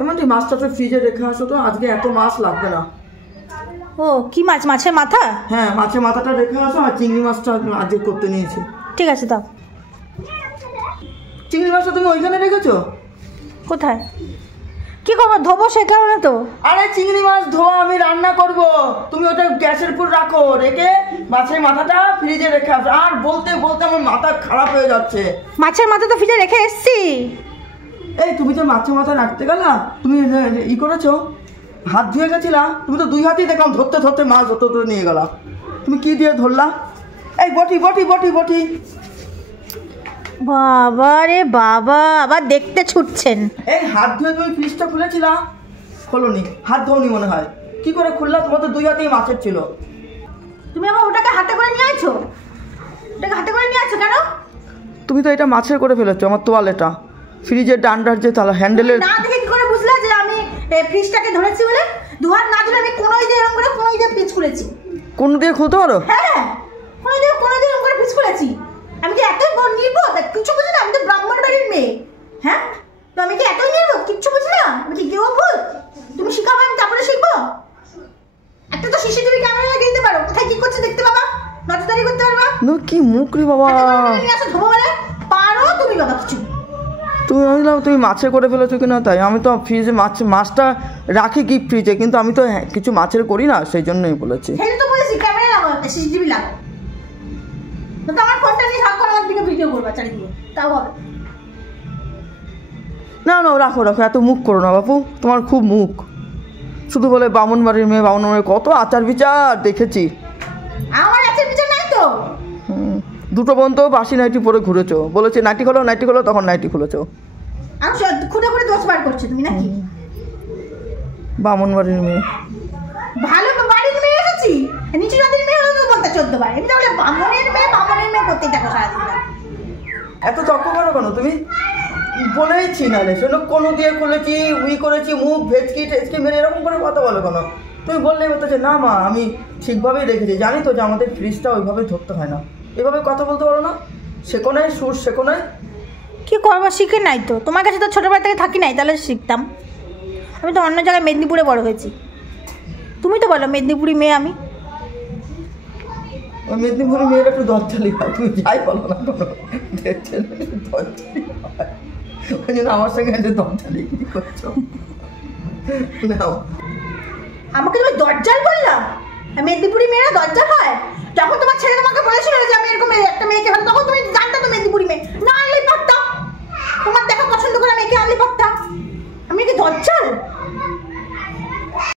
এমন যে মাছটা তো ফ্রিজে রেখে আসো তো, আজকে এত মাছ লাগবে না। ও কি মাছ? মাছের মাথা? হ্যাঁ মাছের মাথাটা রেখে আসো, আর চিংড়ি মাছটা আজকে করতে নিয়েছি। ঠিক আছে দাও। চিংড়ি মাছটা তুমি ওইখানে রেখেছো? কোথায়? কি করবো, ধোবো সে কারণে তো। আরে চিংড়ি মাছ ধোয়া আমি রান্না করব, তুমি ওটা গ্যাসের উপর রাখো, রেখে মাছের মাথাটা ফ্রিজে রেখে আসো। আর বলতে বলতে আমার মাথা খারাপ হয়ে যাচ্ছে। মাছের মাথা তো ফ্রিজে রেখে এসছি। এই তুমি তো মাছের মাথা রাখতে গেলা, তুমি ই করেছো, হাত ধুয়ে গেছিলা, তুমি তো দুই হাতেই দেখলাম ধরতে ধরতে মাছ ধরতে নিয়ে গেলা। তুমি কি দিয়ে ধরলা? এই বটি বটি বটি বটি। বাবা রে বাবা, আবার দেখতে ছুটছেন। এই হাত ধুয়ে তুমি ফ্রিজটা খুলেছিলা? খোলনি, হাত ধোনি মনে হয়। কি করে খুললা? তোমার তো দুই হাতেই মাছের ছিল। তুমি আবার ওটাকে হাতে করে নিয়ে আছো? ওটাকে হাতে করে নিয়ে আছো কেন? তুমি তো এটা মাছের করে ফেলেছো আমার তোয়ালেটা, ফ্রিজের ডান্ডার যে তালা হ্যান্ডেলের। না দেখে কি করে বুঝলা যে আমি ফ্রিজটাকে ধরেছি বলে? দুহাত না ধরে আমি কোনোই দিয়ে এরকম করে কোনোই দিয়ে ফ্রিজ খুলেছি। কোন দিয়ে খুলতে পারো? হ্যাঁ কোনোই দিয়ে এরকম করে ফ্রিজ খুলেছি। আমি কি এত নির্বোধ? কিছু বুঝি না? আমি তো ব্রাহ্মণ বাড়ির মেয়ে। হ্যাঁ তো আমি কি এত নির্বোধ? কিচ্ছু বুঝি না? আমি কি কেউ ভুল? তুমি শিখাবো, আমি তারপরে শিখবো। একটা তো সিসিটিভি ক্যামেরা লাগিয়ে দিতে পারো, কোথায় কি করছে দেখতে পাবা, নজরদারি করতে পারবা। না কি মুখ রে বাবা, ধোবো বলে পারো তুমি বাবা কিছু। তুমি ভাবলাম তুমি মাছে করে ফেলেছো কিনা, তাই আমি তো ফ্রিজে মাছটা রাখি কি ফ্রিজে, কিন্তু আমি তো কিছু মাছের করি না, সেই জন্যই বলেছি। সেই তো বলেছি ক্যামেরা লাগাও, সিসিটিভি লাগাও। তো আমার ফোনটা নিয়ে সাক্ষর আমার দিকে ভিডিও করবা চারিদিকে, তাও হবে। না না রাখো রাখো, এত মুখ করো না বাপু, তোমার খুব মুখ। শুধু বলে বামুন বাড়ির মেয়ে, বামুন বাড়ির কত আচার বিচার দেখেছি। আমার আচার বিচার নাই তো। দুটো বোন তো বাসি নাইটি পরে ঘুরেছো, বলেছে নাইটি খোলো, তখন নাইটি খুলেছো। আমি খুঁড়ে খুঁড়ে দোষ বার করছো তুমি নাকি? বামুন বাড়ির মেয়ে, ভালো বাড়ির মেয়ে এসেছি, নিচু জাতির মেয়ে হলো বলতে 14 বার। এমনি বলে বামুনের মেয়ে করতেই থাকো সারাদিন। এত তর্ক করো কেন তুমি? বলেইছি নালে শোনো, কোনো দিয়ে খুলেছি, উই করেছি, মুখ ভেচকি টেচকি মেরে এরকম করে কথা বলো কেন? তুমি বললেই হতো যে না মা আমি ঠিকভাবেই রেখেছি, জানি তো যে আমাদের ফ্রিজটা ওইভাবে ধরতে হয় না। এভাবে কথা বলতে পারো না? শেখো নাই, সুর শেখো নাই। কি করবো, শিখে নাই তো। তোমার কাছে তো ছোটোবেলা থেকে থাকি নাই, তাহলে শিখতাম। আমি তো অন্য জায়গায় মেদিনীপুরে বড় হয়েছি। তুমি তো বলো মেদিনীপুরি মেয়ে। আমি ওই মেদিনীপুরের মেয়ের একটু দরজালি হয়, তুমি যাই বলো না কোনো দেখছেন দরজালি হয়, ওই জন্য আমার সঙ্গে যে দরজালি কি করছো নাও। আমাকে তুমি দরজাল বললাম? মেদিনীপুরি মেয়েরা দরজাল হয়? যখন তোমার ছেলে তোমাকে বলেছিল যে আমি এরকম একটা মেয়েকে ভালো, তখন তুমি জানতা তো মেদিনীপুরি মেয়ে না আনলেই পারতাম। তোমার দেখা পছন্দ করে মেয়েকে আনলে পারতাম। আমি কি দরজাল?